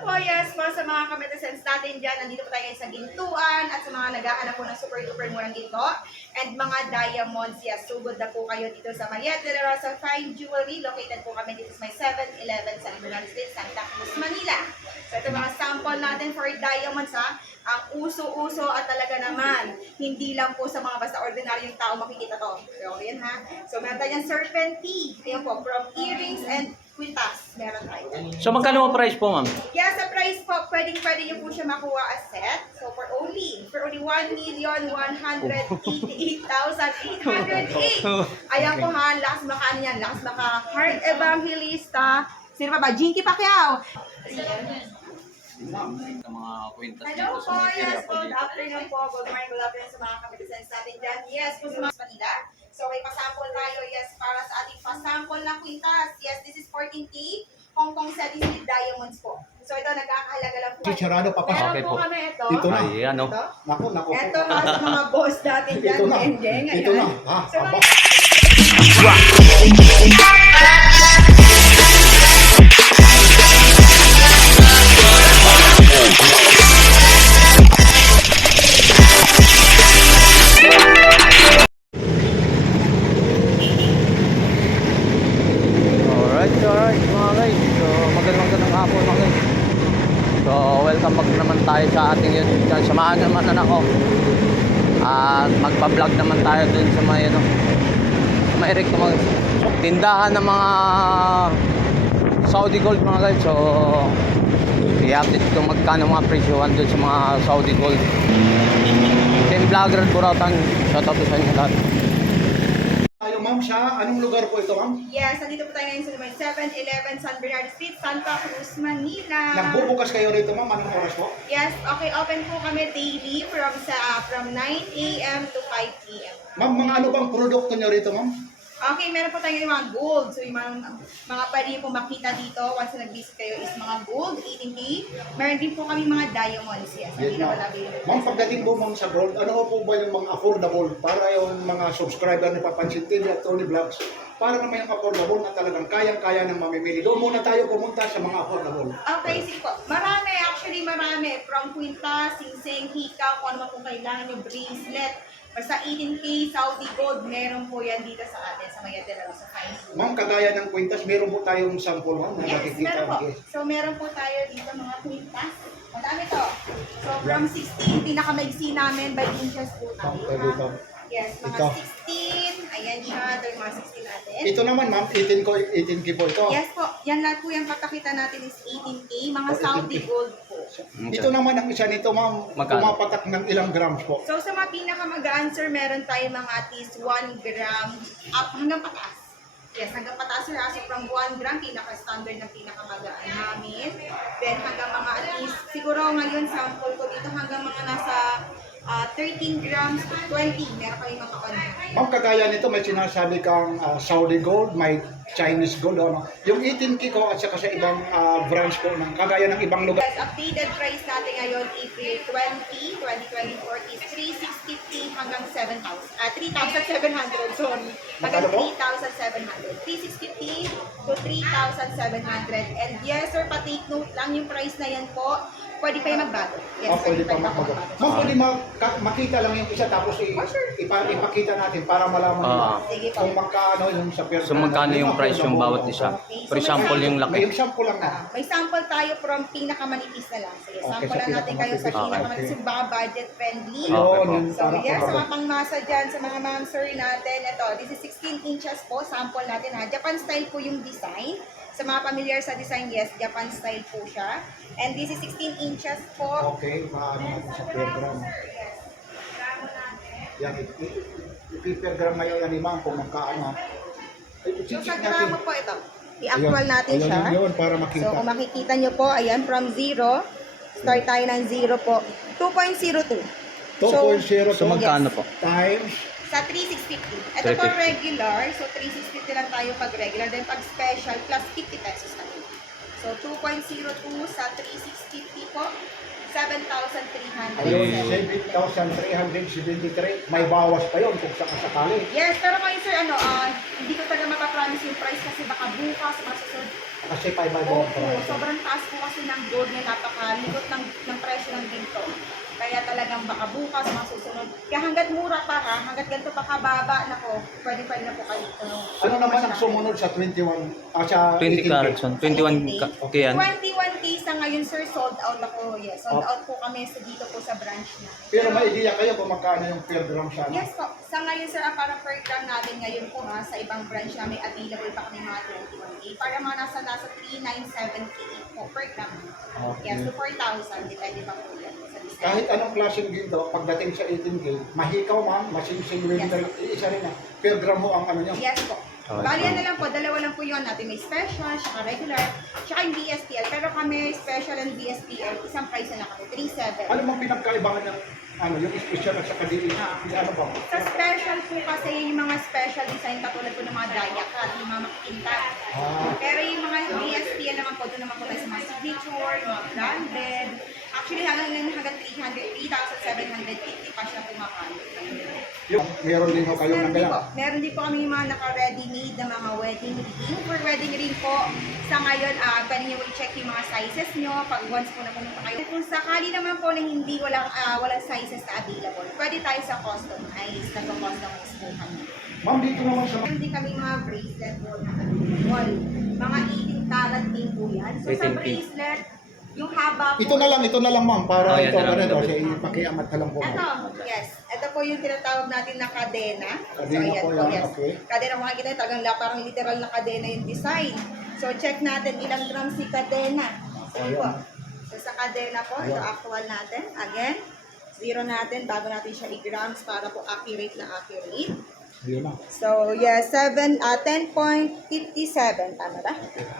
po, yes po sa mga kametasens natin dyan. Nandito po tayo ngayon sa Gintuan at sa mga naghahanap po ng super duper murang ginto and mga diamonds. Yes, sugod na po kayo dito sa Mayet de la Rosa Fine Jewelry. Located po kami dito sa may 7-Eleven San Bernardo Street, Santa Cruz, Manila. So ito mga sample natin for diamonds ha. Ang uso-uso at talaga naman, hindi lang po sa mga basta ordinaryong tao makikita to. So yan ha. So meron tayong serpentine. Ayan po, from earrings and quintas. Meron tayo. So magkano ang price po, ma'am? Yeah, sa price po, pwede nyo po siya makuha as set. So for only 1,188,808. Ayan po ha, lakas baka niyan, lakas baka Heart Evangelista. Sino pa ba? Jinky Pacquiao. Mga kwintas Hello dito po, sa mga area yes po po, dito. good afternoon po, good afternoon sa mga kapitasens natin dyan. Yes po sa mga Manila. So may pasample tayo, yes, para sa ating pasample na kwintas. Yes, this is 14K, Hong Kong setting with diamonds po. So ito, nagkakahalaga lang po. Chicharado pa pa. Meron Okay po po. kami ito. Ito na. Ayan, no? Ito. Naku. Ito mga sa mga boss natin dyan, Ito na. Jeng. Ito na. So, Aba. Alright mga guys. So magandang hapon mga guys. So welcome back naman tayo sa ating YouTube channel. Samahan naman na ako. At magpa-vlog naman tayo dun sa may ano. Sa may recto mga guys. Tindahan ng mga Saudi gold mga guys. So i-update ko magkano mga presyohan dun sa mga Saudi gold. Team Vlogger Buratan. Shout out to sa inyo lahat. Tayo ma'am sa anong lugar po ito ma'am? yes, nandito po tayo ngayon sa may 7-Eleven San Bernardo Street, Santa Cruz, Manila. Nagbubukas kayo rito ma'am, anong oras po? Yes, okay, open po kami daily from 9 a.m. to 5 p.m. Ma'am, mga ano bang produkto nyo rito ma'am? Okay, meron po tayong mga gold. So, yung mga pwede niyo po makita dito once na nag-visit kayo is mga gold, 18K. Meron din po kami mga diamonds. Yes, Yes, hindi na ma'am. wala available. Ma'am, pagdating po ma'am sa gold, ano po ba yung mga affordable para yung mga subscriber ni Papansin TV at Tony Vlogs? Para naman yung affordable na talagang kayang-kaya ng mamimili. Doon muna tayo pumunta sa mga affordable. Okay, sige po. Marami, actually marami. From quintas, singsing, hikaw, kung ano man po kailangan nyo, bracelet. Basta 18K Saudi gold, meron po yan dito sa atin, sa Mayet de la Rosa Fine Jewelry. Ma'am, kagaya ng kwintas, meron po tayong sample ma'am na Yes, nakikita. meron po. Yes. So, meron po tayo dito mga quintas. Madami to. So, from 16, pinakamaigsi namin by inches po tayo. Pwede ito. Yes, mga Ito. 16. Ayan siya. Ito yung mga 16 natin. Ito naman ma'am, 18K po ito. Yes po. Yan lahat po yung patakita natin is 18K. Mga Oh, 18K. Saudi gold po. Ito naman ang isa nito ma'am, Magkano? pumapatak ng ilang grams po. So, sa mga pinakamagaan, sir, meron tayo mga at least 1 gram up hanggang pataas. Yes, hanggang pataas sila. So, from 1 gram, pinaka-standard ng pinakamagaan namin. Then, hanggang mga at least, siguro ngayon, sample ko dito, hanggang mga nasa 13 grams to 20. Meron kami mga on. Ma'am, kagaya nito, may sinasabi kang Saudi gold, may Chinese gold, ano? Yung 18K ko at saka sa ibang branch po, ng, kagaya ng ibang lugar. Guys, updated price natin ngayon, April 20, 2024 is 3,650 hanggang 3,700, sorry. Hanggang Magkano po? 3,700. 3,650 to 3,700. And yes, sir, pa-take note lang yung price na yan po. Pwede pa yung magbago. Yes, Pwede pa pa makabago. magbago. Ma'am, pwede makita lang yung isa tapos Oh, sure. ipakita natin para malaman nyo Sige po. kung magkano yung sa pera. So magkano yung price yung bawat isa? For example yung laki. Yung sample lang na. May sample tayo from pinakamanipis na lang. Sige, Okay, sample sa lang natin kayo sa pinakamanipis. pinakamanipis. Okay. Yung baka budget friendly. Okay Yun, po. yung So para yes, sa para- mga pangmasa dyan, sa mga ma'am sir natin, ito, this is 16 inches po, sample natin ha. Japan style po yung design. Sa mga familiar sa design, yes, Japan style po siya. And this is 16 inches po. Okay, paano natin sa per gram. Yes. Gramo natin. Yan, per gram ngayon yan ni ma'am kung magkaano. Ay, So check sa natin. gramo po ito, i-actual natin Ayun, siya. Yun, para So makita. kung makikita nyo po, ayan, from 0, start tayo ng 0 po, 2.02. 2.02 So magkano po? times Sa 3,650. Ito po 350. regular. So 3,650 lang tayo pag regular. Then pag special, plus 50 pesos na yun. So 2.02 sa 3,650 po. 7,300. Ayun, 7,373. May bawas pa yun kung sakasakali. Yes, pero ngayon sir, hindi ko talaga mapapromise yung price kasi baka bukas, masusunod. Kasi 5 Opo, price. sobrang taas po kasi ng gold na napakaligot ng presyo ng ginto. Kaya talagang baka bukas, masusunod. Kaya hanggat mura pa ha, hanggat ganito pa kababa, nako, pwede na po kayo. Ano naman ang sumunod sa 21? Sa 20 carats, 21 kaya. 21K sa ngayon sir, sold out ako. Yes, sold out po kami dito po sa branch na. Pero may idea kayo kung magkano yung per gram sana? Yes po. Sa ngayon sir, parang per gram natin ngayon po ha, sa ibang branch namin available pa kami mga 21K. Para mga nasa 397K po per gram. Okay. Yes, to 4,000. Depende pa po yan sa design. Kahit anong klaseng ginto, pagdating sa 18K, mahikaw ma'am, masingsing rin, Yes. isa rin na. Per gram mo ang ano nyo. Yes po. Okay. Bali na lang po, dalawa lang po yun natin. May special, saka regular, saka yung BSPL. Pero kami, special and BSPL, isang price na lang kami, 3,700. Ano mang pinagkaibahan ng yung special at saka di ano ba? Sa special po kasi yung mga special design katulad po ng mga daya cut, yung mga makikintab. Pero yung mga BSPL naman po, doon naman po tayo sa mga signature, yung mga branded. Actually, hanggang 3,750 pa siya pumakalo. Yung meron din ho kayo ng Meron din gaya. po. Meron din po kami yung mga naka-ready made na mga wedding ring. For wedding ring po, sa ngayon, pwede nyo i-check yung mga sizes nyo pag once po na pumunta kayo. Kung sakali naman po na hindi walang sizes na available, pwede tayo sa customize, nag-customize po kami. Ma'am, dito naman sa Meron din kami mga bracelet po na wall. Mga 18 karat din po yan. So sa 18K. bracelet, yung haba po. ito na lang ma'am, para Yan ito na lang. rin kasi pakiamat ka lang po. Ito, yes. Ito po yung tinatawag natin na kadena. Kadena ayan po yan, okay. Kadena, kung makikita nyo, talagang parang literal na kadena yung design. So, check natin ilang grams si kadena. Sige po. So, sa kadena po, ito actual natin. Again, zero natin bago natin siya i-grams para po accurate na accurate. Ayun na. So, yeah, 10.57. Tama ba?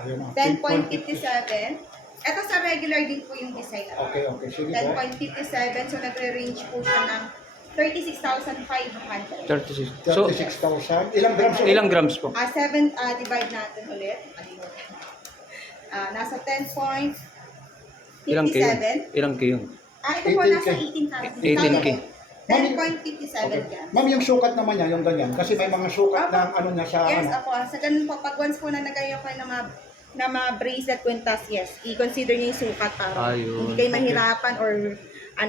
Ayun na. 10.57. Ito sa regular din po yung design na. Okay, sige po. 10.57, so nagre-range po siya ng 36,500. 36. So, 36,000. Ilang grams? ilang grams po? 7, divide natin ulit. Nasa 10.57. Ilang K yun? Ilang K yun? Ito po 18K. nasa 18 carats. 18K. 10.57 grams. Ma'am, yung sukat naman niya, yung ganyan. Kasi may mga sukat Opo. ng ano niya sa Yes, ano. ako. Sa ganun po, pag once po na nagayo kayo na mga bracelet kwintas, yes, i-consider niyo yung sukat para Ayun. hindi kayo mahirapan or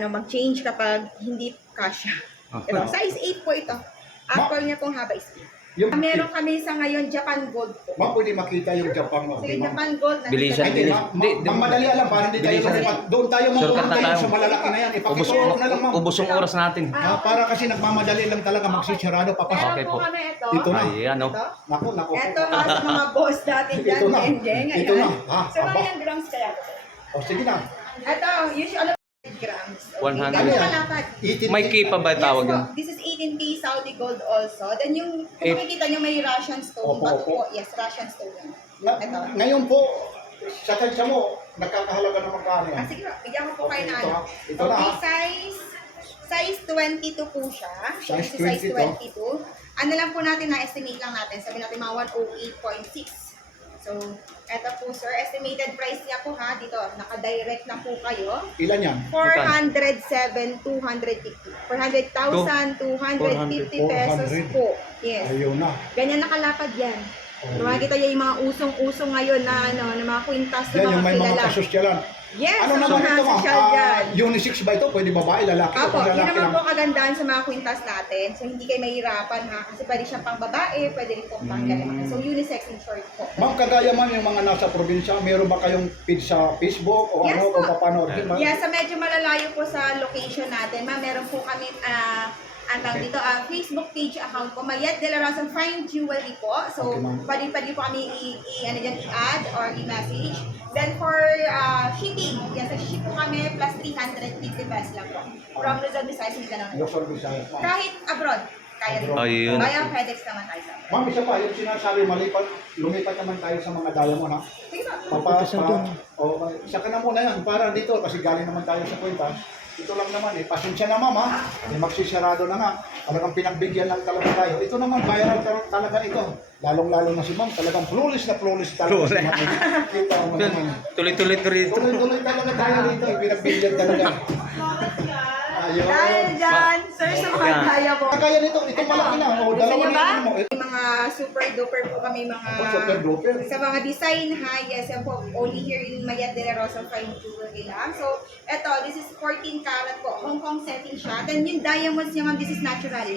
mag-change kapag hindi kasya. Ah. Diba? Size 8 po ito. Actual niya pong haba is 8. Yung, Meron kami sa ngayon Japan Gold po. ma'am, pwede makita yung Japan mo. So Okay, yung ma'am. Japan Gold na Bilisan Hindi, din. ma'am, Hindi, ma'am, madali alam, para hindi tayo Bilisan. lumipat. Doon tayo Shortcut na mapupunta tayo. sa malalaki na yan. Ipakisuot na lang, ma'am. Ubus yung oras natin. Para kasi nagmamadali lang talaga magsisarado papasok. Meron Okay po po. kami ito. Ito na. Ayan, no? Ito. Naku. Ito mga sa mga boss natin dyan. Ito na. Jeng, Ito na. So mga ilang grams kaya ito? O, sige na. Ito, usually 100 grams. 100. Ganun kalapad. May K pa ba tawag Yes yun? po. This is 18K Saudi gold also. Then yung, kung Eight. makikita nyo may Russian stone. Opo, Bato opo. po. Yes, Russian stone yan. Ito. Ngayon po, sa tansya mo, nagkakahalaga ng magkano yan? Sige po, bigyan ko po kayo na Ito, ano. ito na, Okay, size 22 po siya. Size Size 22. 22. Ano lang po natin na-estimate lang natin. Sabi natin mga 108.6. So, eto po sir, estimated price niya po ha, dito, naka-direct na po kayo. Ilan yan? 407,250. 400,250 pesos 400. po. Yes. Ayun na. Ganyan nakalapad yan. So, makikita niyo yung mga usong-usong ngayon na ng mga kwintas na Yan, mga yung may mga kilala. kasosyalan. Yes, Ano sa naman mga ito, ma'am? social dyan. Unisex ba ito? Pwede babae, lalaki? Apo, o yun lalaki naman lang? po kagandahan sa mga kwintas natin. So, hindi kayo mahirapan ha. Kasi pwede siyang pang babae, pwede rin pong pang lalaki. So, unisex in short po. Ma'am, kagaya man yung mga nasa probinsya, meron ba kayong feed sa Facebook o Yes ano, po. o papanood? Ma'am? Yeah, sa medyo malalayo po sa location natin, ma'am, meron po kami dito, Facebook page account po, Mayet de la Rosa Fine Jewelry po. So, Okay, ma'am. pwede po kami i-add or i-message. Then for shipping, yes, ship po kami plus 350 pesos lang po. From Luzon, Visayas, Mindanao. Luzon, Visayas, ma'am. Kahit abroad, kaya rin po. Ayun. Kaya FedEx naman tayo sa abroad. Ma'am, isa pa, yung sinasabi, lumipat naman tayo sa mga diamond, ha? Sige po. Saka na muna yan, para dito, kasi galing naman tayo sa kwintas. Ito lang naman eh. Pasensya na ma'am ha. Magsisarado na nga. Talagang pinagbigyan lang talaga tayo. Ito naman, viral talaga ito. Lalong-lalo na si ma'am. Talagang flawless talaga si ma'am. Kita mo naman. Tuloy-tuloy rito. Tuloy-tuloy talaga tayo dito. Pinagbigyan talaga. Ayun. Dahil dyan, sir, sa mga Yeah. diamond. Kaya nito, ito malaki na. O, Gusto dalawa niyo na ba? yun mo. May mga super duper po kami mga Ako, super duper. sa mga design ha. Yes, yan po. Only here in Mayat de la Rosa Fine Jewelry lang. So, eto, this is 14 karat po. Hong Kong setting siya. Then yung diamonds niya, ma'am, this is natural.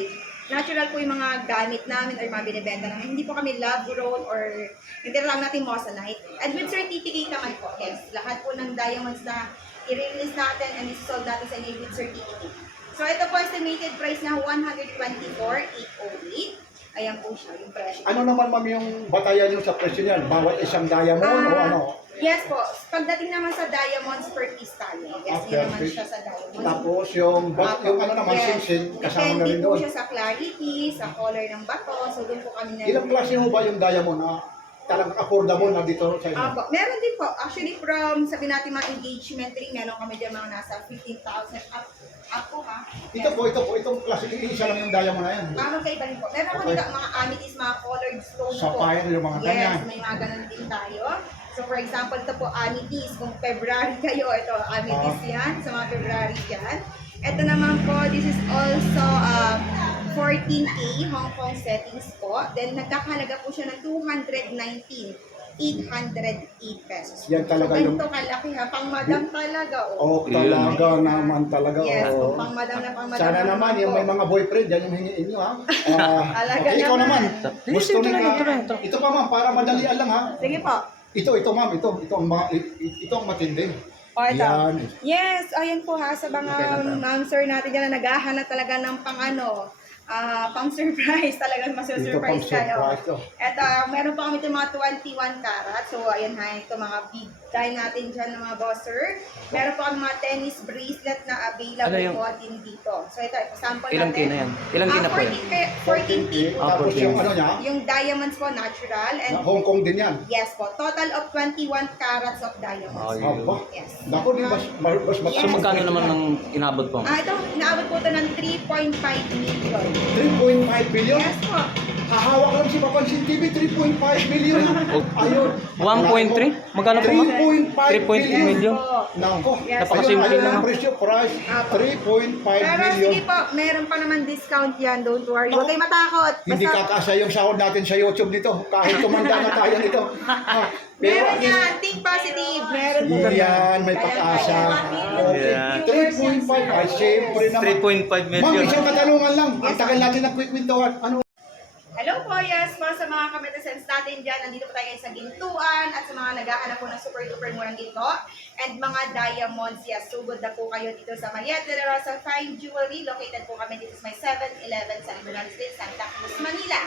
Natural po yung mga gamit namin or mga binibenta namin. Hindi po kami lab grown or hindi lang natin moissanite. And with certificate naman po. Yes, lahat po ng diamonds na i-release natin and i-sold natin sa inyo with certificate. So, ito po estimated price na 124,808. Ayan po siya, yung presyo. Ano naman ma'am yung batayan nyo sa presyo niyan? Bawat isang diamond o ano? Yes po. Pagdating naman sa diamonds per piece tayo. Yes, Okay, yun naman okay. siya sa diamonds. Tapos yung ano naman, Yes. singsing, kasama na Depende rin po doon. siya sa clarity, sa color ng bato. So, doon po kami na. Ilang klase mo ba yung diamond na talagang affordable na dito sa inyo? Apo, meron din po. Actually, from sabi natin mga engagement ring, meron kami dyan mga nasa 15,000 up po ha. Ito po, itong klase, isa lang yung diamond na yan. Magkaiba rin po. Meron kami Okay. mga amethyst, mga colored stone po. Sapphire, yung mga ganyan. Yes, may mga ganun din tayo. So for example, ito po amethyst. Kung February kayo, ito amethyst yan. Sa mga February yan. Ito naman po, this is also 14A Hong Kong settings po. Then nagkakahalaga po siya ng 219,808 pesos. Yan talaga so, yung- ganito kalaki ha. Pang madam talaga. Oh, talaga naman talaga. Yes, oo. pang madam na pang madam. Sana na naman, po. yung may mga boyfriend, yan yung hingiin nyo ha. Talaga Okay, ikaw naman. naman. Gusto Ito nila. lang, ito. Ito pa ma'am, para madalian lang ha. Sige po. Ito ma'am, ito ang matindi. O, ito. Yan. Yes, ayan po ha, sa mga ma'am sir natin dyan na naghahanap talaga ng pang surprise, talagang Ito pang masu-surprise kayo. surprise to. At meron pa kami itong mga 21 karat. So, ayan ha, ito mga big time natin dyan ng mga bosser. Meron pa kami mga tennis bracelet na available Ano yung- po din dito. So, ito, sample Ilang natin. kina yan? Ilang kina po yan? 14K po. Tapos 14. yung ano niya, Yung diamonds po, natural. And Hong Kong din yan. yes po, total of 21 carats of diamonds. Ay. Aba. Yes. Naku, di mas So magkano naman ang inabot po? Ito, inaabot po ito ng 3.5 million. 3.5 billion? Yes po. Hahawak lang si Papansin TV, 3.5 billion. Ayun. 1.3? Magkano po ma'am? 3.5 3.2 million? Nako. Yes. Napakasimple Ayun lang. ang presyo, price, Apo. 3.5 Pero million. sige po, meron pa naman discount yan. Don't worry. Huwag kayong matakot. Hindi kakasa yung sahod natin sa YouTube nito. Kahit tumanda na tayo nito. Ha, Meron at least- yan. Think positive. Meron po. Yan, may pag-asa. Yeah. 3.5, ay siyempre naman. 3.5 Ma'am, million. isang katanungan lang. Ang tagal natin ng quick windowan. Ano? Hello po, yes po sa mga kametasens natin dyan. Nandito po tayo sa Gintuan at sa mga naghahanap po ng super duper murang ginto and mga diamonds. Yes, sugod na po kayo dito sa Mayat de la Rosa Fine Jewelry. Located po kami dito sa may 7-Eleven San Bernardo Street, Santa Cruz, Manila.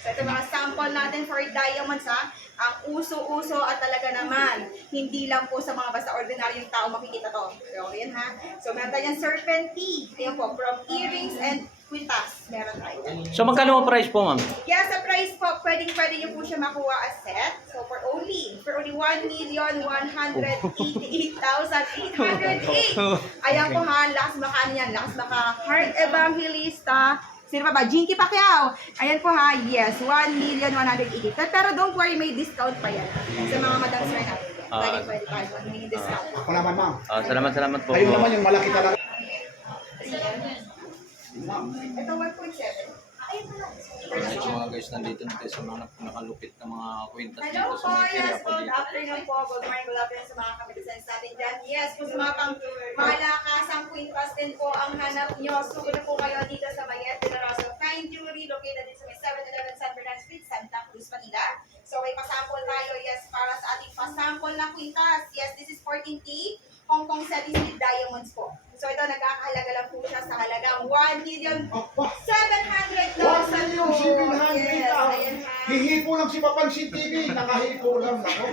So ito mga sample natin for diamonds ha. Ang uso-uso at talaga naman, hindi lang po sa mga basta ordinaryong tao makikita to. So ayan ha. So meron tayong serpentine. Ayan po, from earrings and quintas. Meron tayo. So magkano ang price po ma'am? Yeah, sa price po, pwede nyo po siya makuha as set. So, for only 1,188,808. Ayan po ha, lakas baka ano yan, lakas baka Heart Evangelista. Sino pa ba? Jinky Pacquiao. Ayan po ha, yes, 1,188,000. Pero don't worry, may discount pa yan. Sa mga madam sir natin. Lagi pwede tayo magmini discount. Ako naman, ma'am. Salamat po. Ayun naman yung malaki talaga. Ito 1.7. Alright, so mga guys, nandito natin sa mga nakalupit na mga kwintas Hello dito po, sa may yes, area po good dito. afternoon po. Good morning, good afternoon sa mga kapitasens natin dyan. Yes, kung sa mga pang malakasang quintas din po ang hanap nyo. Sugod na po kayo dito sa Mayet de la Rosa Fine Jewelry, located din sa may 7-Eleven San Bernardo Street, Santa Cruz, Manila. So may pasample tayo, yes, para sa ating pasample na quintas. Yes, this is 14K. Hong Kong settings with diamonds po. So ito, nagkakahalaga lang po siya sa halagang 1,700,000 po. Yes, ayan ha. Hihipo lang si Papansin TV. Nakahipo lang. Nako.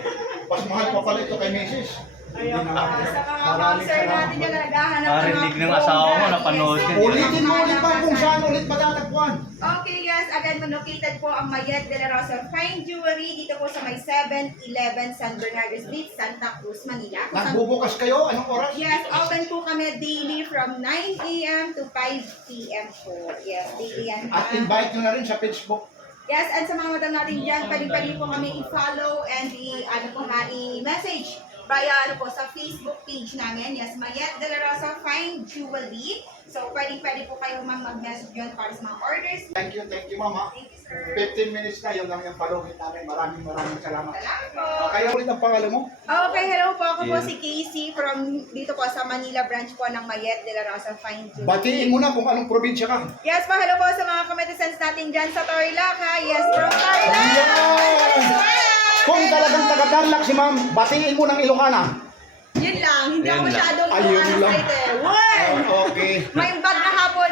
Mas mahal pa pala ito kay Mrs. Ayun Hindi pa, naman. sa mga Maraming boxer natin salamat. dyan na naghahanap Narinig ng asawa ko, napanood ko. Ulitin mo ulit pa kung saan ulit matatagpuan. Okay, yes. Again, located po ang Mayet de la Rosa Fine Jewelry dito po sa may 711 San Bernardo Street, Santa Cruz, Manila. Kung saan- Nagbubukas kayo? Anong oras? Yes, open po kami daily from 9 a.m. to 5 p.m. po. Yes, daily yan. At invite nyo na rin sa Facebook. Yes, and sa mga madam natin dyan, pwede po kami i-follow and i-message via sa Facebook page namin. Yes, Mayet de la Rosa Fine Jewelry. So, pwede po kayo mag-message yun para sa mga orders. Thank you, mama. Thank you, sir. 15 minutes na, yun lang yung palugit namin. Maraming salamat. Salamat po. Kaya ulit ang pangalan mo? Okay, hello po. Ako po Yeah. si Casey from dito po sa Manila branch po ng Mayet de la Rosa Fine Jewelry. Batiin mo na kung anong probinsya ka. Yes po, hello po sa mga kametisans natin dyan sa Tarlac, ha? Yes, from Tarlac! Ayan! Kung talagang taga-Tarlac si ma'am, batiin mo ng Ilocana. Yun lang, hindi Yun ako lang. masyadong Ayun lang. excited. One! Okay. May bag na hapon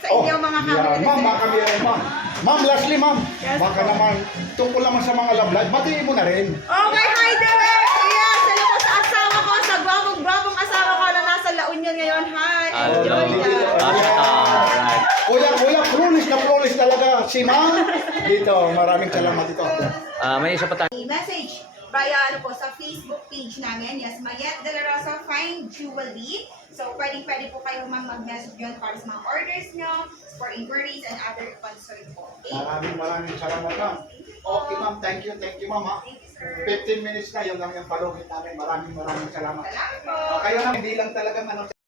sa inyo mga yeah. Ma'am, kametisans. baka meron ma'am. Ma'am, lastly ma'am, Yes, baka po. naman, tungkol naman sa mga love life, batiin mo na rin. Okay, hi there! Yes, hello po sa asawa ko, sa gwapong asawa ko na nasa La Union ngayon. Hi, enjoy Alright. Kuya, flawless talaga si ma'am. Dito, maraming salamat ito. May isa pa tayo. Message via sa Facebook page namin. Yes, Mayet de la Rosa Fine Jewelry. So, pwede po kayo mag-message yun para sa mga orders nyo, for inquiries and other concern po. Okay? Maraming salamat ma'am. Okay ma'am, thank you ma'am ha. Thank you, sir. 15 minutes na, yun lang yung palugit namin. Maraming salamat. Salamat po. Kayo na, hindi lang talagang ano,